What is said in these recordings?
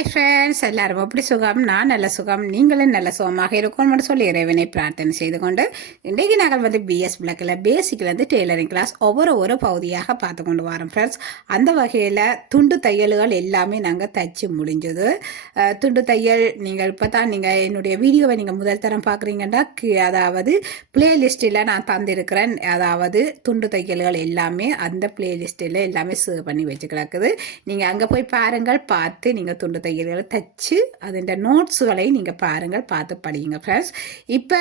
Hi friends, எல்லாரும் எப்படி சுகம்? நான் நல்ல சுகம், நீங்களும் நல்ல சுகமாக இருக்கணும்னு சொல்லி இறைவனை பிரார்த்தனை செய்து கொண்டு இன்றைக்கு நாங்கள் வந்து பிஎஸ் பிளாக்கில் பேசிக்லேருந்து டெய்லரிங் கிளாஸ் ஒவ்வொரு பகுதியாக பார்த்து கொண்டு வரோம் ஃப்ரெண்ட்ஸ். அந்த வகையில் துண்டு தையல்கள் எல்லாமே நாங்கள் தைச்சி முடிஞ்சது. துண்டு தையல் நீங்கள் இப்போ தான் நீங்கள் என்னுடைய வீடியோவை நீங்கள் முதல் தரம் பார்க்குறீங்கன்னா அதாவது பிளேலிஸ்ட்டில் நான் தந்திருக்கிறேன். அதாவது துண்டு தையல்கள் எல்லாமே அந்த பிளேலிஸ்ட்டில் எல்லாமே சேவ் பண்ணி வச்சு கிடக்குது. நீங்கள் அங்கே போய் பாருங்கள், பார்த்து நீங்கள் துண்டு தையல்களை தைச்சு அதோட நோட்ஸுகளை நீங்கள் பாருங்கள், பார்த்து படியுங்க ஃப்ரெண்ட்ஸ். இப்போ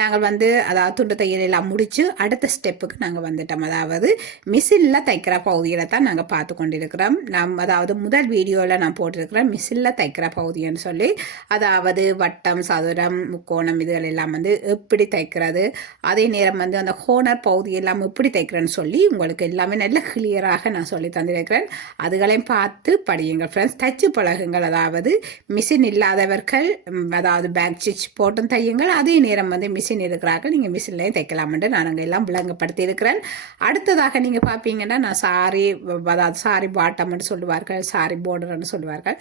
நாங்கள் வந்து அதாவது துண்டு தையல் எல்லாம் முடித்து அடுத்த ஸ்டெப்புக்கு நாங்கள் வந்துட்டோம். அதாவது மிஷினில் தைக்கிற பகுதியில் தான் நாங்கள் பார்த்து கொண்டிருக்கிறோம். அதாவது முதல் வீடியோவில் நான் போட்டிருக்கிறேன் மிஷினில் தைக்கிற பகுதின்னு சொல்லி. அதாவது வட்டம், சதுரம், முக்கோணம் இதுகள் எல்லாம் வந்து எப்படி தைக்கிறது, அதே நேரம் வந்து அந்த ஹோனர் பகுதி எல்லாம் எப்படி தைக்கிறேன்னு சொல்லி உங்களுக்கு எல்லாமே நல்ல கிளியராக நான் சொல்லி தந்திருக்கிறேன். அதுகளையும் பார்த்து படியுங்கள் ஃப்ரெண்ட்ஸ். தைச்சு பழகுங்கள். அதாவது மிஷின் இல்லாதவர்கள் அதாவது பேக் ஸ்டிச் போட்டும் தையுங்கள். அதே நேரம் வந்து மிஷின் இருக்கிறார்கள், நீங்கள் மிஷின்லேயும் தைக்கலாம்ட்டு நான் அங்கே எல்லாம் விளங்கப்படுத்தி இருக்கிறேன். அடுத்ததாக நீங்கள் பார்ப்பீங்கன்னா நான் சாரி, அதாவது சாரி பாட்டம்னு சொல்லுவார்கள், சாரி போர்டர்னு சொல்லுவார்கள்.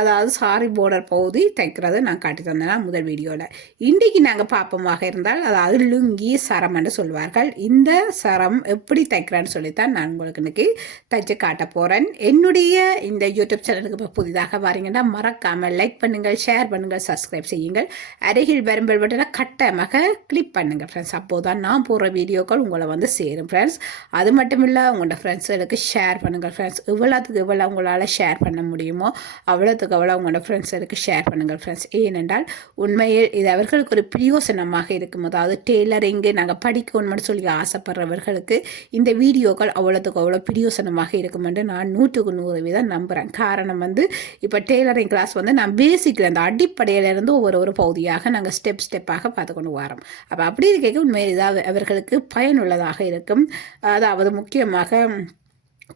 அதாவது சாரி போர்டர் பகுதி தைக்கிறது நான் காட்டி தந்தேன்னா முதல் வீடியோவில். இன்றைக்கு நாங்கள் பார்ப்போமாக இருந்தால் அதாவது லுங்கி சரம்னு சொல்லுவார்கள். இந்த சரம் எப்படி தைக்கிறேன்னு சொல்லித்தான் நான் உங்களுக்கு இன்னைக்கு தைச்சு காட்ட போகிறேன். என்னுடைய இந்த யூடியூப் சேனலுக்கு இப்போ புதிதாக வரீங்கன்னா மறக்காமல் லைக் பண்ணுங்கள், ஷேர் பண்ணுங்கள், சப்ஸ்கிரைப் செய்யுங்கள். அருகில் வரும் பெல் பட்டனை கட்டாயமாக கிளிக் பண்ணுங்கள் ஃப்ரெண்ட்ஸ். அப்போது தான் நான் போடுற வீடியோக்கள் உங்களை வந்து சேரும் ஃப்ரெண்ட்ஸ். அது மட்டும் இல்லை, உங்களோட ஃப்ரெண்ட்ஸுகளுக்கு ஷேர் பண்ணுங்கள் ஃப்ரெண்ட்ஸ். இவ்வளோத்துக்கு இவ்வளோ உங்களால் ஷேர் பண்ண முடியுமோ அவ்வளோத்துக்கு அவ்வளோ உங்களோட ஃப்ரெண்ட்ஸுகளுக்கு ஷேர் பண்ணுங்கள் ஃப்ரெண்ட்ஸ். ஏனென்றால் உண்மையில் இது அவர்களுக்கு ஒரு பிரயோசனமாக இருக்கும். அதாவது டெய்லரிங்கு நாங்கள் படிக்கணும்னு சொல்லி ஆசைப்படுறவர்களுக்கு இந்த வீடியோக்கள் அவ்வளோத்துக்கு அவ்வளோ பிரயோசனமாக இருக்கும் என்று நான் 100% நம்புகிறேன். காரணம் வந்து இப்போ டெய்லரிங் கிளாஸ் வந்து நான் பேசிக்கில் அந்த அடிப்படையிலிருந்து ஒவ்வொரு பகுதியாக நாங்கள் ஸ்டெப்பாக பார்த்து கொண்டு வரோம். அப்போ அப்படி இருக்க உண்மையில் இதாக அவர்களுக்கு பயனுள்ளதாக இருக்கும். அதாவது முக்கியமாக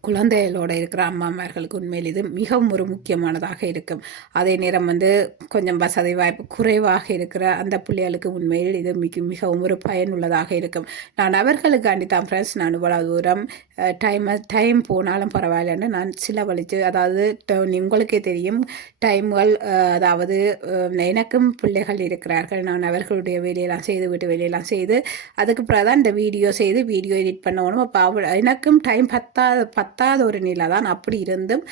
குழந்தைகளோடு இருக்கிற அம்மாமார்களுக்கு உண்மையில் இது மிகவும் ஒரு முக்கியமானதாக இருக்கும். அதே நேரம் வந்து கொஞ்சம் வசதி வாய்ப்பு குறைவாக இருக்கிற அந்த பிள்ளைகளுக்கு உண்மையில் இது மிகவும் ஒரு பயனுள்ளதாக இருக்கும். நான் அவர்களுக்காண்டி தான் ஃப்ரெண்ட்ஸ் நான் இவ்வளவு தூரம் டைம் போனாலும் பரவாயில்லன்னு நான் செலவழித்து, அதாவது உங்களுக்கே தெரியும் டைம்கள், அதாவது எனக்கும் பிள்ளைகள் இருக்கிறார்கள். நான் அவர்களுடைய வேலையெல்லாம் செய்து விட்டு வேலையெல்லாம் செய்து அதுக்கு பிறகு தான் இந்த வீடியோ எடிட் பண்ணணும். அப்போ எனக்கும் டைம் பத்தாத ஒரு நிலை தான். அப்படி இருந்தும்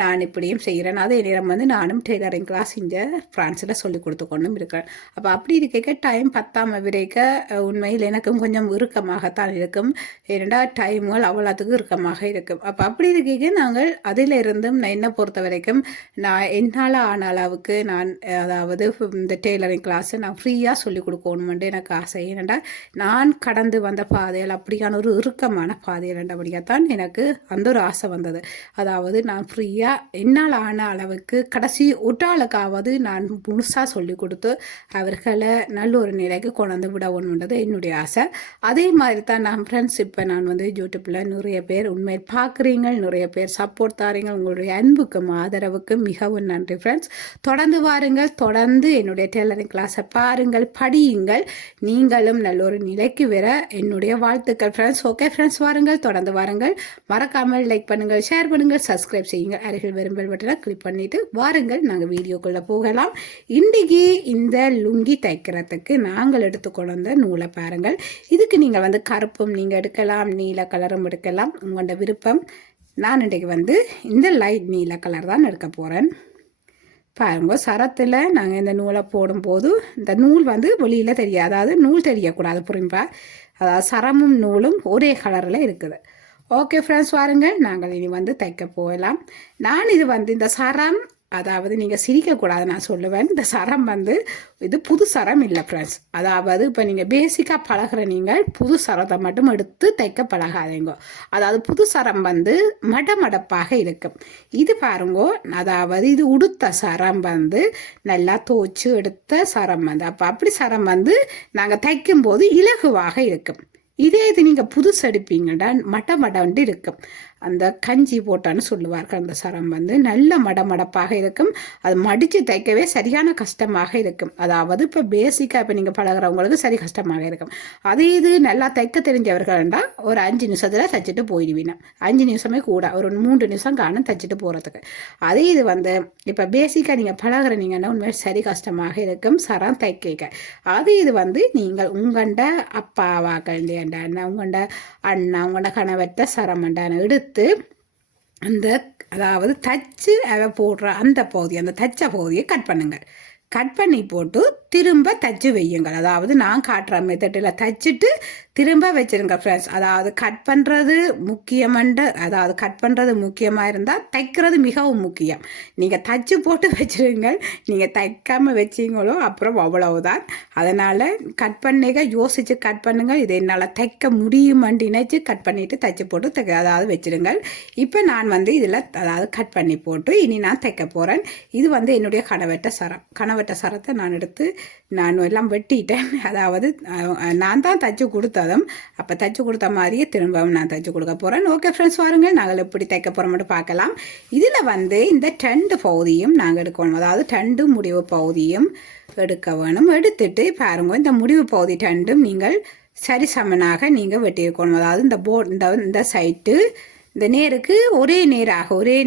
நான் இப்படியும் செய்கிறேன். அதே நேரம் வந்து நானும் டெய்லரிங் கிளாஸ் இங்கே ஃப்ரான்ஸில் சொல்லிக் கொடுத்து கொண்டும் இருக்கிறேன். அப்போ அப்படி இருக்க டைம் பத்தாம விரைக்க உண்மையில் எனக்கும் கொஞ்சம் இறுக்கமாகத்தான் இருக்கும். ஏனெண்டா டைம்கள் அவ்வளோத்துக்கு இறுக்கமாக இருக்கும். அப்போ அப்படி இருக்க நாங்கள் அதில் இருந்தும் நான் என்ன பொறுத்த வரைக்கும் நான் என்னால் ஆன அளவுக்கு நான் அதாவது இந்த டெய்லரிங் கிளாஸை நான் ஃப்ரீயாக சொல்லிக் கொடுக்கணுமென்று எனக்கு ஆசை. ஏனெண்டா நான் கடந்து வந்த பாதைகள் அப்படியான ஒரு இறுக்கமான பாதைகள் என்றபடியாகத்தான் எனக்கு அந்த ஒரு ஆசை வந்தது. அதாவது நான் ஃப்ரீயாக என்னால் ஆன அளவுக்கு கடைசி ஒட்டாளுக்காவது நான் முழுசாக சொல்லி கொடுத்து அவர்களை நல்ல ஒரு நிலைக்கு கொண்டு விடணுன்றது என்னுடைய ஆசை. அதே மாதிரி தான் நான் ஃப்ரெண்ட்ஸ் இப்போ நான் வந்து யூடியூப்பில் நிறைய பேர் உண்மையில் பார்க்குறீங்க, நிறைய பேர் சப்போர்ட் தாரீங்க. உங்களுடைய அன்புக்கும் ஆதரவுக்கும் மிகவும் நன்றி ஃப்ரெண்ட்ஸ். தொடர்ந்து வாருங்கள், தொடர்ந்து என்னுடைய டெய்லரிங் கிளாஸை பாருங்கள், படியுங்கள். நீங்களும் நல்ல ஒரு நிலைக்கு வர என்னுடைய வாழ்த்துக்கள் ஃப்ரெண்ட்ஸ். ஓகே ஃப்ரெண்ட்ஸ், வாருங்கள், தொடர்ந்து வாருங்கள். மறக்காமல் லைக் பண்ணுங்கள், ஷேர் பண்ணுங்கள், சப்ஸ்கிரைப் செய்யுங்கள். அருகில் வரும் பெல் பட்டனை கிளிக் பண்ணிவிட்டு வாருங்கள், நாங்கள் வீடியோக்குள்ளே போகலாம். இன்றைக்கி இந்த லுங்கி தைக்கிறதுக்கு நாங்கள் எடுத்துக்கொண்டு வந்த நூலை பாருங்கள். இதுக்கு நீங்கள் வந்து கருப்பும் நீங்கள் எடுக்கலாம், நீல கலரும் எடுக்கலாம், உங்களோட விருப்பம். நான் இன்றைக்கு வந்து இந்த லைட் நீல கலர் தான் எடுக்க போகிறேன். பாருங்க, சரத்தில் நாங்கள் இந்த நூலை போடும்போது இந்த நூல் வந்து வெளியில் தெரியாது, அதாவது நூல் தெரியக்கூடாது, புரியும்பா? அதாவது சரமும் நூலும் ஒரே கலரில் இருக்குது. ஓகே ஃப்ரெண்ட்ஸ், வாருங்கள், நாங்கள் இனி வந்து தைக்க போகலாம். நான் இது வந்து இந்த சரம், அதாவது நீங்கள் சிரிக்கக்கூடாது நான் சொல்லுவேன், இந்த சரம் வந்து இது புது சரம் இல்லை ஃப்ரெண்ட்ஸ். அதாவது இப்போ நீங்கள் பேசிக்காக பழகிற நீங்கள் புது சரத்தை மட்டும் எடுத்து தைக்க பழகாதீங்க. அதாவது புது சரம் வந்து மடமடப்பாக இருக்கும். இது பாருங்கோ, அதாவது இது உடுத்த சரம் வந்து நல்லா தோச்சு எடுத்த சரம் வந்து அப்படி சரம் வந்து நாங்கள் தைக்கும்போது இலகுவாக இருக்கும். இதே இது நீங்கள் புதுசு எடுப்பீங்கன்னா மட்டமடண்டு இருக்கும். அந்த கஞ்சி போட்டான்னு சொல்லுவார்கள். அந்த சரம் வந்து நல்ல மடமடப்பாக இருக்கும். அது மடித்து தைக்கவே சரியான கஷ்டமாக இருக்கும். அதாவது இப்போ பேசிக்காக இப்போ நீங்கள் பழகிறவங்களுக்கு சரி கஷ்டமாக இருக்கும். அதே இது நல்லா தைக்க தெரிஞ்சவர்கள்டா ஒரு 5 நிமிஷத்தில் தைச்சிட்டு போயிடுவீங்க. 5 நிமிஷமே கூட ஒரு 3 நிமிஷம் காணும் தைச்சிட்டு போகிறதுக்கு. அதே இது வந்து இப்போ பேசிக்காக நீங்கள் பழகிறீங்கன்னா உண்மையாக சரி கஷ்டமாக இருக்கும் சரம் தைக்க. அது இது வந்து நீங்கள் உங்கண்ட அப்பாவாக்கள் உங்கண்ட அண்ணா உங்களோட கணவர்கிட்ட சரமண்டான எடுத்து அந்த அதாவது தச்சு அவ போடுற அந்த பகுதி அந்த தச்ச பகுதியை கட் பண்ணுங்கள். கட் பண்ணி போட்டு திரும்ப தச்சு வையுங்கள். அதாவது நான் காட்டுற மெத்தடில் தச்சுட்டு திரும்ப வச்சுருங்க ஃப்ரெண்ட்ஸ். அதாவது கட் பண்ணுறது அதாவது கட் பண்ணுறது முக்கியமாக இருந்தால் தைக்கிறது மிகவும் முக்கியம். நீங்கள் தச்சு போட்டு வச்சுருங்க. நீங்கள் தைக்காமல் வச்சிங்களோ அப்புறம் அவ்வளவுதான். அதனால் கட் பண்ணிக்க யோசித்து கட் பண்ணுங்கள். இதை என்னால் தைக்க முடியுமென்று நினைச்சு கட் பண்ணிவிட்டு தச்சு போட்டு அதாவது வச்சுருங்க. இப்போ நான் வந்து இதில் அதாவது கட் பண்ணி போட்டு இனி நான் தைக்க போகிறேன். இது வந்து என்னுடைய கணவட்ட சரத்தை நான் எடுத்து நான் எல்லாம் வெட்டிட்டேன். அதாவது நான் தான் தைச்சு கொடுத்ததும் அப்போ தைச்சு கொடுத்த மாதிரியே திரும்பவும் நான் தைச்சு கொடுக்க போகிறேன். ஓகே ஃப்ரெண்ட்ஸ், வாருங்கள் நாங்கள் எப்படி தைக்க போகிறோம்னு பார்க்கலாம். இதில் வந்து இந்த 2 பகுதியும் நாங்கள் எடுக்கணும். அதாவது 2 முடிவு பகுதியும் எடுக்க வேணும். எடுத்துட்டு பாருங்க, இந்த முடிவு பகுதி 2ம் நீங்கள் சரி சமனாக நீங்கள் வெட்டியிருக்கணும். அதாவது இந்த சைட்டு இந்த நேருக்கு ஒரே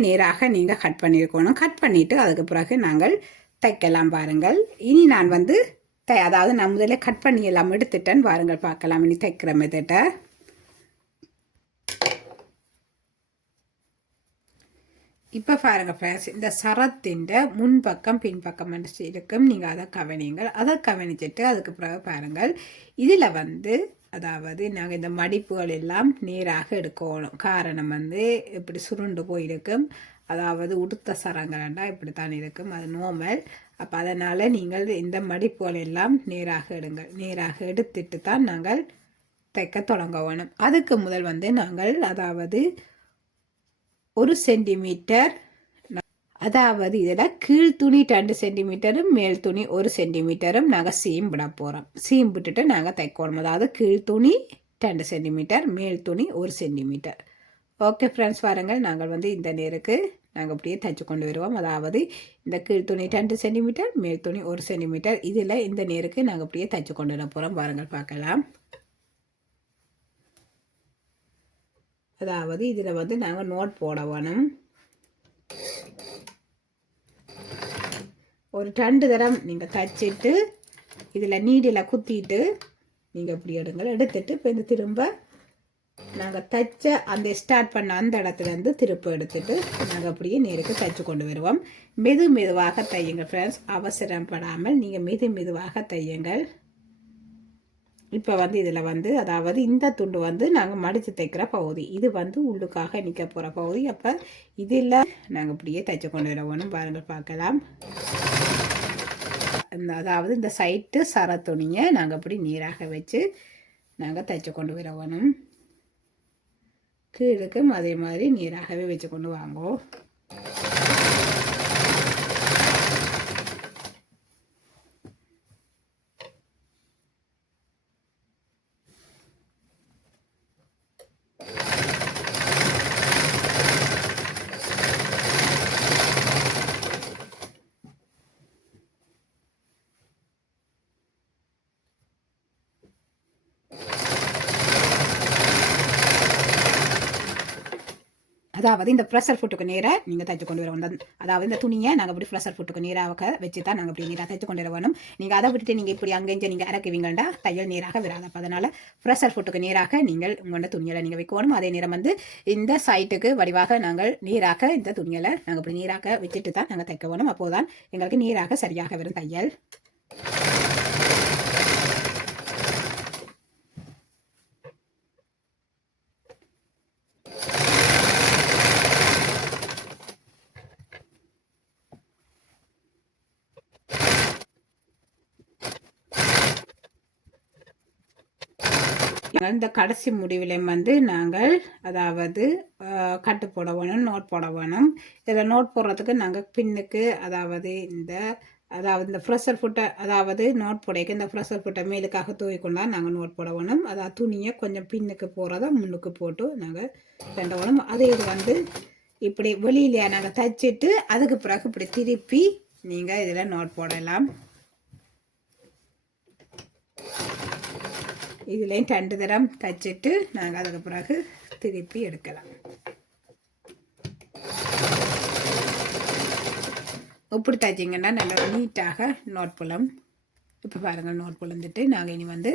நேராக நீங்கள் கட் பண்ணியிருக்கணும். கட் பண்ணிவிட்டு அதுக்கு பிறகு நாங்கள் தைக்கலாம். பாருங்கள், இனி நான் வந்து அதாவது நான் முதல்ல கட் பண்ணி எல்லாம் எடுத்துட்டேன். பாருங்கள் பார்க்கலாம் இனி தைக்கிற மெத்தட்டை. இப்போ பாருங்க ஃப்ரெண்ட்ஸ், இந்த சரத்தின் முன்பக்கம் பின்பக்கம் இருக்கும். நீங்கள் அதை கவனிங்கள். அதை கவனிச்சுட்டு அதுக்கு பிறகு பாருங்கள், இதில் வந்து அதாவது நாங்கள் இந்த மடிப்புகள் எல்லாம் நேராக எடுக்கணும். காரணம் வந்து இப்படி சுருண்டு போயிருக்கும். அதாவது உடுத்த சரங்கள்டா இப்படித்தான் இருக்கும், அது நோமல். அப்போ அதனால் நீங்கள் இந்த மடிப்புகள் எல்லாம் நேராக எடுங்கள். நேராக எடுத்துட்டு தான் நாங்கள் தைக்க தொடங்க வேணும். அதுக்கு முதல் வந்து நாங்கள் அதாவது 1 சென்டிமீட்டர், அதாவது இதில் கீழ் துணி 2 சென்டிமீட்டரும் மேல் துணி 1 சென்டிமீட்டரும் நாங்கள் சீம் விட போகிறோம். சீம் விட்டுட்டு நாங்கள் தைக்கணும். அதாவது கீழ் துணி 2 சென்டிமீட்டர், மேல் துணி 1 சென்டிமீட்டர். ஓகே ஃப்ரெண்ட்ஸ், பாருங்கள் நாங்கள் வந்து இந்த நேருக்கு நாங்கள் அப்படியே தைச்சு கொண்டு வருவோம். அதாவது இந்த கீழ் துணி 2 சென்டிமீட்டர், மேல் துணி 1 சென்டிமீட்டர். இதில் இந்த நேருக்கு நாங்கள் அப்படியே தைச்சு கொண்டு வர போகிறோம். பாருங்கள் பார்க்கலாம். அதாவது இதில் வந்து நாங்கள் நோட் போட வேணும். ஒரு 2 தரம் நீங்கள் தைச்சிட்டு இதில் நீடில் குத்திட்டு நீங்கள் இப்படி எடுங்கள். எடுத்துட்டு இப்போ இந்த திரும்ப நாங்கள் தைச்ச அந்த ஸ்டார்ட் பண்ண அந்த இடத்துலேருந்து திருப்ப எடுத்துட்டு நாங்கள் அப்படியே நேருக்கு தைச்சு கொண்டு வருவோம். மெதுவாக தையுங்கள் ஃப்ரெண்ட்ஸ், அவசரப்படாமல் நீங்கள் மெதுவாக தையுங்கள். இப்போ வந்து இதில் வந்து அதாவது இந்த துண்டு வந்து நாங்கள் மடித்து தைக்கிற பகுதி, இது வந்து உள்ளுக்காக நிற்க போகிற பகுதி. அப்போ இதில் நாங்கள் இப்படியே தைச்சு கொண்டு வருவோம். பாருங்கள் பார்க்கலாம். அதாவது இந்த சைட்டு சர துணியை நாங்கள் அப்படி நீராக வச்சு நாங்கள் தைச்சு கொண்டு வருவோம். கீழுக்கும் அதே மாதிரி நீராகவே வச்சு கொண்டு வாங்கோ. அதாவது இந்த ப்ரெஷர் ஃபுட்டுக்கு நேராக நீங்கள் தைச்சு கொண்டு வரணும். அதாவது இந்த துணியை நாங்கள் இப்படி ப்ரெஷர் ஃபுட்டுக்கு நேராக வச்சு தான் நாங்கள் இப்படி நீராக தைச்சு கொண்டு வரணும். நீங்கள் அதை விட்டுட்டு நீங்கள் இப்படி அங்கேஞ்சு நீங்கள் இறக்குவீங்கண்டா தையல் நேராக வராது. அப்போ அதனால் ப்ரெஷர் ஃபுட்டுக்கு நேராக நீங்கள் உங்களோட துணியில் நீங்கள் வைக்கணும். அதே நேரம் வந்து இந்த சைட்டுக்கு வடிவாக நாங்கள் நீராக இந்த துணியில் நாங்கள் இப்படி நீராக வச்சுட்டு தான் நாங்கள் தைக்க வேணும். அப்போது தான் எங்களுக்கு நீராக சரியாக வரும் தையல். இந்த கடைசி முடிவில் வந்து நாங்கள் அதாவது கட்டு போட வேணும், நோட் போட வேணும். இதில் நோட் போடுறதுக்கு நாங்கள் பின்னுக்கு அதாவது இந்த அதாவது இந்த ஃப்ரெஷர் ஃபுட்டை அதாவது நோட் போடைக்கு இந்த ஃப்ரெஷர் ஃபுட்டை மேலுக்காக தூவிக்கொண்டா நாங்கள் நோட் போட வேணும். அதாவது துணியை கொஞ்சம் பின்னுக்கு போகிறத முன்னுக்கு போட்டு நாங்கள் ரெண்ட வேணும். அதே இது வந்து இப்படி வெளியிலையா நாங்கள் தைச்சிட்டு அதுக்கு பிறகு இப்படி திருப்பி நீங்கள் இதில் நோட் போடலாம். இதுலேயும் 2 தரம் தைச்சிட்டு நாங்கள் அதுக்கு பிறகு திருப்பி எடுக்கலாம். இப்படி தைச்சிங்கன்னா நல்லா நீட்டாக நோட் புலம். இப்போ பாருங்கள் நோட் புலந்துட்டு நாங்கள் இனி வந்து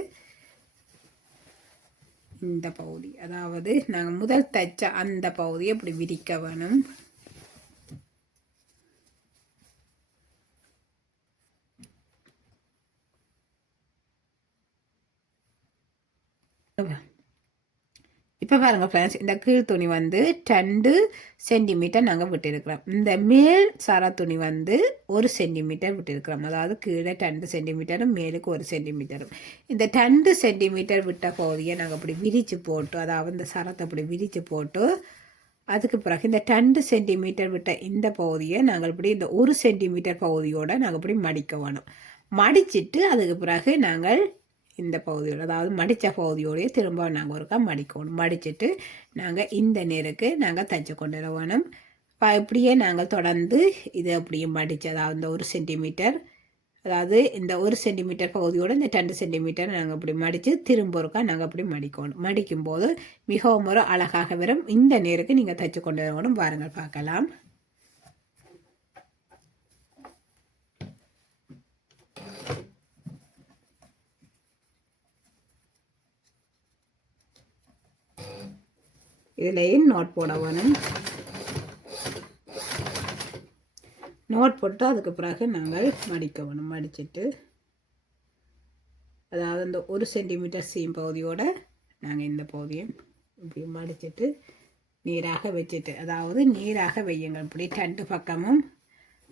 இந்த பகுதி அதாவது நாங்கள் முதல் தைச்ச அந்த பகுதியை இப்படி விரிக்க வேணும். இப்போ பாருங்கள் ஃப்ரெண்ட்ஸ், இந்த கீழ் துணி வந்து 2 சென்டிமீட்டர் நாங்கள் விட்டுருக்கிறோம். இந்த மேல் சாரா துணி வந்து 1 சென்டிமீட்டர் விட்டுருக்கிறோம். அதாவது கீழே 2 சென்டிமீட்டரும் மேலுக்கு 1 சென்டிமீட்டரும். இந்த 2 சென்டிமீட்டர் விட்ட பகுதியை நாங்கள் அப்படி விரித்து போட்டு, அதாவது இந்த சரத்தை அப்படி விரித்து போட்டு அதுக்கு பிறகு இந்த 2 சென்டிமீட்டர் விட்ட இந்த பகுதியை நாங்கள் இப்படி இந்த 1 சென்டிமீட்டர் பகுதியோடு நாங்கள் இப்படி மடிக்க வேணும். மடிச்சிட்டு அதுக்கு பிறகு நாங்கள் இந்த பகுதியோடு அதாவது மடித்த பகுதியோடையே திரும்ப நாங்கள் ஒருக்கா மடிக்கணும். மடிச்சுட்டு நாங்கள் இந்த நேருக்கு நாங்கள் தைச்சு கொண்டு வர வேணும். இப்படியே நாங்கள் தொடர்ந்து இதை அப்படியே மடித்து அதாவது இந்த 1 சென்டிமீட்டர் அதாவது இந்த 1 சென்டிமீட்டர் பகுதியோடு இந்த 2 சென்டிமீட்டர் நாங்கள் அப்படி மடித்து திரும்ப ஒருக்கா நாங்கள் அப்படி மடிக்கணும். மடிக்கும்போது மிகவும் ஒரு அழகாக வரும். இந்த நேருக்கு நீங்கள் தைச்சு கொண்டு வரணும். பாருங்கள் பார்க்கலாம். இதுலேயும் நோட் போட வேணும். நோட் போட்டு அதுக்கு பிறகு நாங்கள் மடிக்க வேணும். மடிச்சுட்டு அதாவது இந்த 1 சென்டிமீட்டர் சீம் பகுதியோடு நாங்கள் இந்த பகுதியை இப்படி மடிச்சுட்டு நீராக வச்சுட்டு அதாவது நீராக வையுங்க. இப்படி 2 பக்கமும்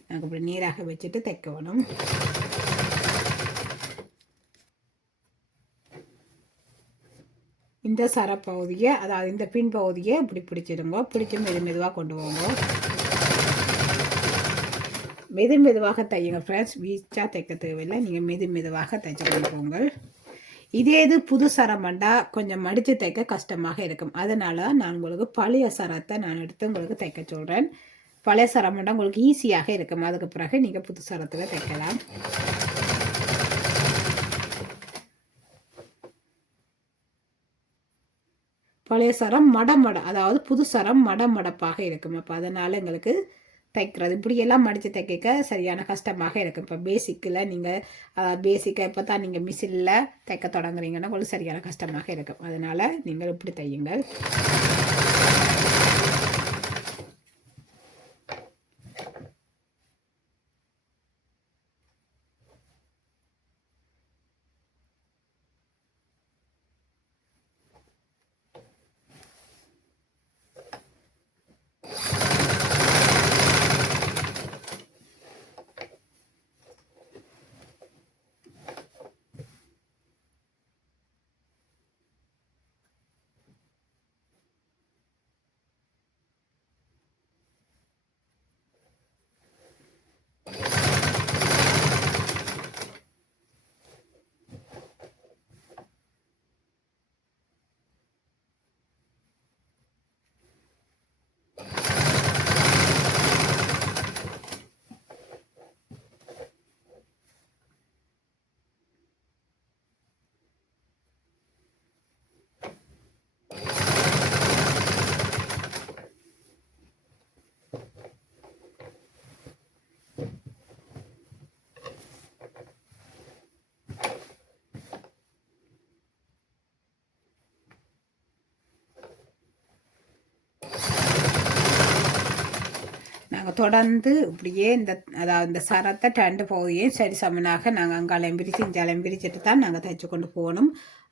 நாங்கள் இப்படி நீராக வச்சுட்டு தைக்க வேணும். இந்த சரப்பகுதியை அதாவது இந்த பின் பகுதியை இப்படி பிடிச்சிடுங்க. பிடிச்சி மெதுவாக கொண்டு போங்க. மெதுவாக தையுங்க ஃப்ரெண்ட்ஸ். வீச்சாக தைக்க தேவையில்லை. நீங்கள் மெதுவாக தைச்சு கொண்டு போங்க. இதே இது புது சரம் வேண்டாம் கொஞ்சம் மடித்து தைக்க கஷ்டமாக இருக்கும். அதனால தான் நான் உங்களுக்கு பழைய சரத்தை நான் எடுத்து உங்களுக்கு தைக்க சொல்கிறேன். பழைய சரம் வேண்டாம் உங்களுக்கு ஈஸியாக இருக்கும். அதுக்கு பிறகு நீங்கள் புது சரத்தில் தைக்கலாம். பழைய சரம் அதாவது புது சரம் மடப்பாக இருக்கும். அப்போ அதனால் எங்களுக்கு தைக்கிறது இப்படியெல்லாம் மடித்து தைக்க சரியான கஷ்டமாக இருக்கும். இப்போ பேசிக்கில் நீங்கள் பேசிக்காக இப்போ தான் நீங்கள் மிஷினில் தைக்க தொடங்குறீங்கன்னா உங்களுக்கு சரியான கஷ்டமாக இருக்கும். அதனால் நீங்கள் இப்படி தையுங்கள். நாங்கள் தொடர்ந்து இப்படியே அதாவது இந்த சரத்தை 2 பகுதியும் சரி சமனாக நாங்கள் அங்காலையும் பிரித்து இஞ்சாலையும் பிரிச்சுட்டு தான் நாங்கள் தைச்சு கொண்டு போகணும்.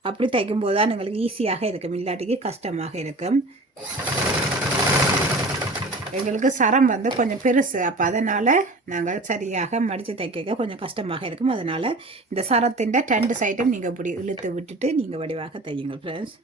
அப்படி தைக்கும்போது தான் எங்களுக்கு ஈஸியாக இருக்கும். இல்லாட்டிக்கு கஷ்டமாக இருக்கும். எங்களுக்கு சரம் வந்து கொஞ்சம் பெருசு. அப்போ அதனால் நாங்கள் சரியாக மடித்து தைக்க கொஞ்சம் கஷ்டமாக இருக்கும். அதனால் இந்த சரத்தின் 2 சைடும் நீங்கள் இப்படி இழுத்து விட்டுட்டு நீங்கள் வடிவாக தையுங்க ஃப்ரெண்ட்ஸ்.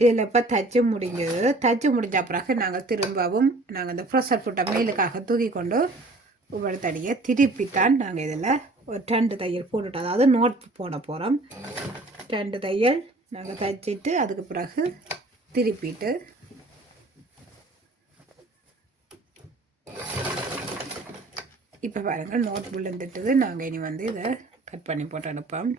இதில் இப்போ தச்சு முடிஞ்சது. தச்சு முடிஞ்ச பிறகு நாங்கள் திரும்பவும் நாங்கள் இந்த ப்ரெஷர் ஃபுட்டை மேலுக்காக தூக்கி கொண்டு ஒவ்வொரு தடியை திருப்பித்தான் நாங்கள் இதில் ஒரு 2 தையல் போட்டுட்டோம். அதாவது நோட் போட போகிறோம். 2 தையல் நாங்கள் தைச்சிட்டு அதுக்கு பிறகு திருப்பிட்டு இப்போ பாருங்கள் நோட் விழுந்துட்டுது. நாங்கள் இனி வந்து இதை கட் பண்ணி போட்டு அனுப்போம்.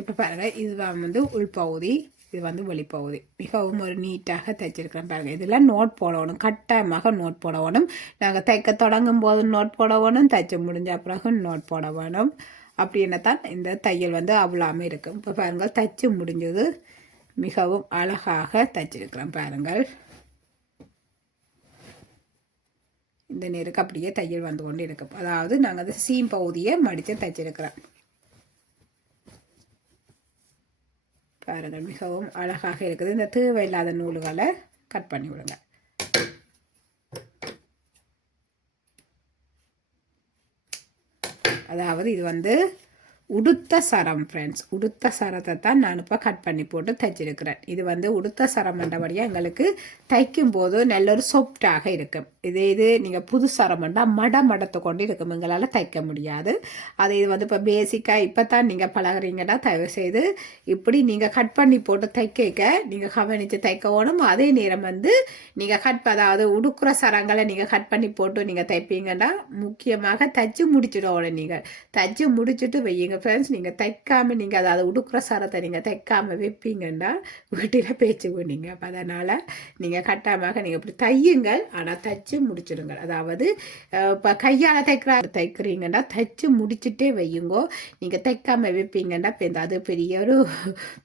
இப்போ பாருங்கள் இதுதான் வந்து உள்பகுதி, இது வந்து வெளிப்பகுதி. மிகவும் ஒரு நீட்டாக தைச்சிருக்கிறேன் பாருங்கள். இதில் நோட் போடணும், கட்டாயமாக நோட் போடணும். நாங்கள் தைக்க தொடங்கும் போது நோட் போடணும், தைச்ச முடிஞ்ச பிறகு நோட் போட வேணும். அப்படின்னா தான் இந்த தையல் வந்து அவ்வளோமே இருக்கும். இப்போ பாருங்கள் தைச்சு முடிஞ்சது. மிகவும் அழகாக தைச்சிருக்கிறேன் பாருங்கள். இந்த நேருக்கு அப்படியே தையல் வந்து கொண்டு இருக்கும். அதாவது நாங்கள் அது சீம் பகுதியை மடித்து தைச்சிருக்கிறோம் பாருங்கள். மிகவும் அழகாக இருக்குது. இந்த தேவையில்லாத நூல்களை கட் பண்ணி விடுங்க. அதாவது இது வந்து உடுத்த சரம் ஃப்ரெண்ட்ஸ். உடுத்த சரத்தை தான் நான் இப்போ கட் பண்ணி போட்டு தைச்சிருக்கிறேன். இது வந்து உடுத்த சரம் என்றபடியாக எங்களுக்கு தைக்கும் போது நல்ல ஒரு சாஃப்டாக இருக்கும். இது நீங்கள் புது சரம் என்றால் மடத்தை கொண்டு இருக்கும், எங்களால் தைக்க முடியாது. அது இது வந்து இப்போ பேசிக்காக இப்போ தான் நீங்கள் பழகுறீங்கன்னா தயவு செய்து இப்படி நீங்கள் கட் பண்ணி போட்டு தைக்க நீங்கள் கவனித்து தைக்க வேணும். அதே நேரம் வந்து நீங்கள் அதாவது உடுக்குற சரங்களை நீங்கள் கட் பண்ணி போட்டு நீங்கள் தைப்பீங்கன்னா முக்கியமாக தைச்சு முடிச்சிடணும். நீங்கள் தைச்சு முடிச்சுட்டு வையுங்க ஃப்ரெண்ட்ஸ். நீங்கள் தைக்காமல் நீங்கள் அதாவது உடுக்குற சரத்தை நீங்கள் தைக்காமல் வைப்பீங்கன்னா வீட்டில் பேச்சு போனீங்க. அப்போ அதனால் நீங்கள் கட்டாயமாக நீங்கள் இப்படி தையுங்கள், ஆனால் தைச்சு முடிச்சிடுங்க. அதாவது இப்போ கையால் தைக்கிறீங்கன்னா தைச்சு முடிச்சுட்டே வையுங்கோ. நீங்கள் தைக்காமல் வைப்பீங்கன்னா இப்போ அது பெரிய ஒரு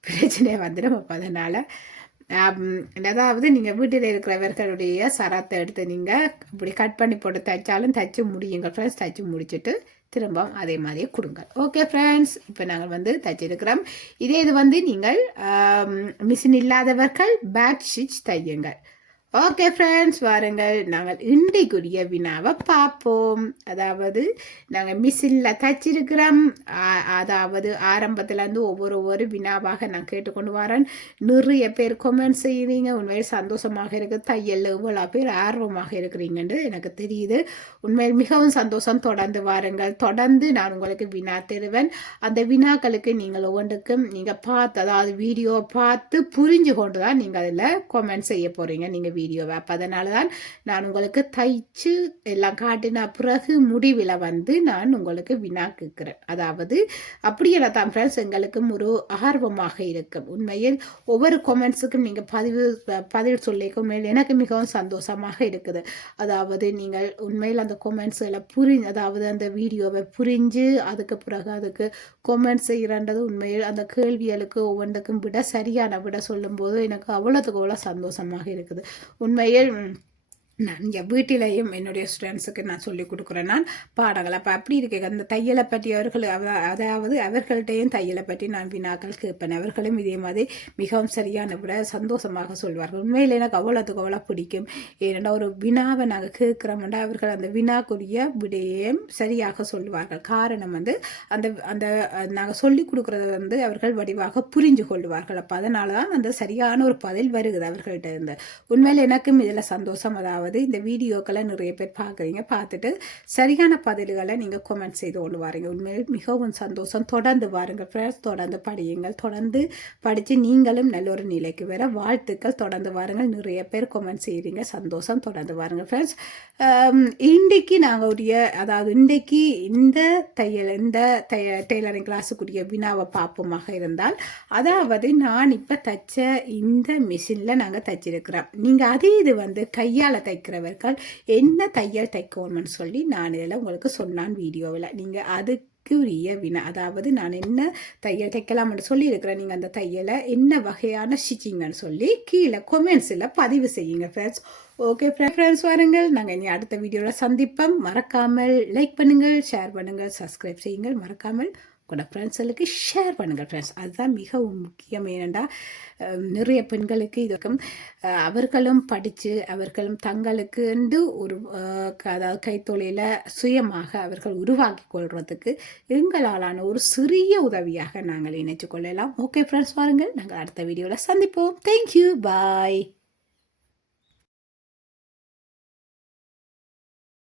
பிரச்சனை வந்துடும். அப்போ அதனால் அதாவது நீங்கள் வீட்டில் இருக்கிறவர்களுடைய சரத்தை எடுத்து நீங்கள் இப்படி கட் பண்ணி போட்டு தைச்சாலும் தைச்சு முடியுங்க ஃப்ரெண்ட்ஸ். தைச்சு முடிச்சுட்டு திரும்ப அதே மாதிரியே கொடுங்க. ஓகே ஃப்ரெண்ட்ஸ், இப்போ நாங்கள் வந்து தைச்சிருக்கிறோம். இது வந்து நீங்கள் மிஷின் இல்லாதவர்கள் பேக் ஸ்டிச் தையுங்கள். ஓகே ஃப்ரெண்ட்ஸ், வாருங்கள் நாங்கள் இன்றைக்குரிய வினாவை பார்ப்போம். அதாவது நாங்கள் மிஷினில் தைச்சிருக்கிறோம். அதாவது ஆரம்பத்துலேருந்து ஒவ்வொரு வினாவாக நான் கேட்டுக்கொண்டு வரேன். நிறைய பேர் கமெண்ட் செய்கிறீங்க. உண்மையில் சந்தோஷமாக இருக்குது. தையல் இவ்வளோ பேர் ஆர்வமாக இருக்கிறீங்கன்னு எனக்கு தெரியுது. உண்மையில் மிகவும் சந்தோஷம். தொடர்ந்து வாருங்கள். தொடர்ந்து நான் உங்களுக்கு வினா தருவேன். அந்த வினாக்களுக்கு நீங்கள் ஒவ்வொன்றுக்கும் நீங்கள் பார்த்து அதாவது வீடியோ பார்த்து புரிஞ்சு கொண்டு தான் நீங்கள் அதில் கமெண்ட் செய்ய போகிறீங்க நீங்கள் வீடியோவை. அப்போ அதனால தான் நான் உங்களுக்கு தைச்சு எல்லாம் காட்டின பிறகு முடிவில் வந்து நான் உங்களுக்கு வினா கேட்கிறேன். அதாவது அப்படியெல்லாம் தான் ஃப்ரெண்ட்ஸ் எங்களுக்கும் ஒரு ஆர்வமாக இருக்கும். உண்மையில் ஒவ்வொரு கமெண்ட்ஸுக்கும் நீங்கள் பதில் சொல்லிக்கும் மேல் எனக்கு மிகவும் சந்தோஷமாக இருக்குது. அதாவது நீங்கள் உண்மையில் அந்த கமெண்ட்ஸில் அதாவது அந்த வீடியோவை புரிஞ்சு அதுக்கு பிறகு அதுக்கு கமெண்ட் செய்கிறன்றது உண்மையில் அந்த கேள்விகளுக்கு ஒவ்வொன்றுக்கும் விட சரியான விட சொல்லும்போது எனக்கு அவ்வளோத்துக்கு அவ்வளோ சந்தோஷமாக இருக்குது. உண்மையில் நான் என் வீட்டிலையும் என்னுடைய ஸ்டூடெண்ட்ஸுக்கு நான் சொல்லிக் கொடுக்குறேன் நான் பாடங்கள். அப்போ அப்படி இருக்கேன் அந்த தையலை பற்றி அதாவது அவர்கள்ட்டையும் தையலை பற்றி நான் வினாக்கள் கேட்பேன். அவர்களும் இதே மாதிரி மிகவும் சரியான விட சந்தோஷமாக சொல்வார்கள். உண்மையில் எனக்கு அவ்வளோத்துக்கு அவ்வளோ பிடிக்கும். ஏன்னா ஒரு வினாவை நாங்கள் கேட்குறோம்னா அவர்கள் அந்த வினாக்குரிய விடையும் சரியாக சொல்லுவார்கள். காரணம் வந்து அந்த அந்த நாங்கள் சொல்லிக் கொடுக்குறத வந்து அவர்கள் வடிவாக புரிஞ்சு கொள்வார்கள். அப்போ அதனால தான் அந்த சரியான ஒரு பதில் வருகுது அவர்கள்ட்ட இருந்து. உண்மையில் எனக்கும் இதில் சந்தோஷம். அதாவது இந்த வீடியோக்களை நிறைய பேர் பார்க்குறீங்க, பார்த்துட்டு சரியான பதில்களை நீங்கள் கமெண்ட் செய்து கொண்டு வாருங்க. உண்மையில் மிகவும் சந்தோஷம். தொடர்ந்து வாருங்கள் ஃப்ரெண்ட்ஸ். தொடர்ந்து படியுங்கள். தொடர்ந்து படித்து நீங்களும் நல்ல ஒரு நிலைக்கு வர வாழ்த்துக்கள். தொடர்ந்து வாருங்கள். நிறைய பேர் கமெண்ட் செய்கிறீங்க, சந்தோஷம். தொடர்ந்து வாருங்கள் ஃப்ரெண்ட்ஸ். இன்றைக்கு நாங்கள் அதாவது இன்றைக்கு இந்த டெய்லரிங் கிளாஸுக்குரிய வினாவை பார்ப்போமாக இருந்தால், அதாவது நான் இப்போ தைச்ச இந்த மிஷினில் நாங்கள் தைச்சிருக்கிறோம். நீங்கள் அதே இது வந்து கையால் தைக்கிறவர்கள் என்ன தையல் தைக்கணும்னு சொல்லி நான் இதில் உங்களுக்கு சொன்னான் வீடியோவில். நீங்கள் அதுக்குரிய வினா அதாவது நான் என்ன தையல் தைக்கலாம்னு சொல்லியிருக்கிறேன். நீங்கள் அந்த தையலை என்ன வகையான ஸ்டிச்சிங்கன்னு சொல்லி கீழே கொமெண்ட்ஸில் பதிவு செய்யுங்க ஃப்ரெண்ட்ஸ். ஓகே ஃப்ரெண்ட்ஸ், வாருங்கள். நாங்கள் இனி அடுத்த வீடியோவில் சந்திப்போம். மறக்காமல் லைக் பண்ணுங்கள், ஷேர் பண்ணுங்கள், சப்ஸ்கிரைப் செய்யுங்கள். மறக்காமல் கூட ஃப்ரெண்ட்ஸுகளுக்கு ஷேர் பண்ணுங்கள் ஃப்ரெண்ட்ஸ். அதுதான் மிகவும் முக்கியம். ஏனெண்டா நிறைய பெண்களுக்கு இதுக்கும் அவர்களும் படித்து அவர்களும் தங்களுக்கு என்று ஒரு அதாவது கைத்தொழிலை சுயமாக அவர்கள் உருவாக்கி கொள்வதற்கு எங்களாலான ஒரு சிறிய உதவியாக நாங்கள் இணைச்சு கொள்ளலாம். ஓகே ஃப்ரெண்ட்ஸ், வாருங்கள் நாங்கள் அடுத்த வீடியோவில் சந்திப்போம். தேங்க்யூ, பாய்.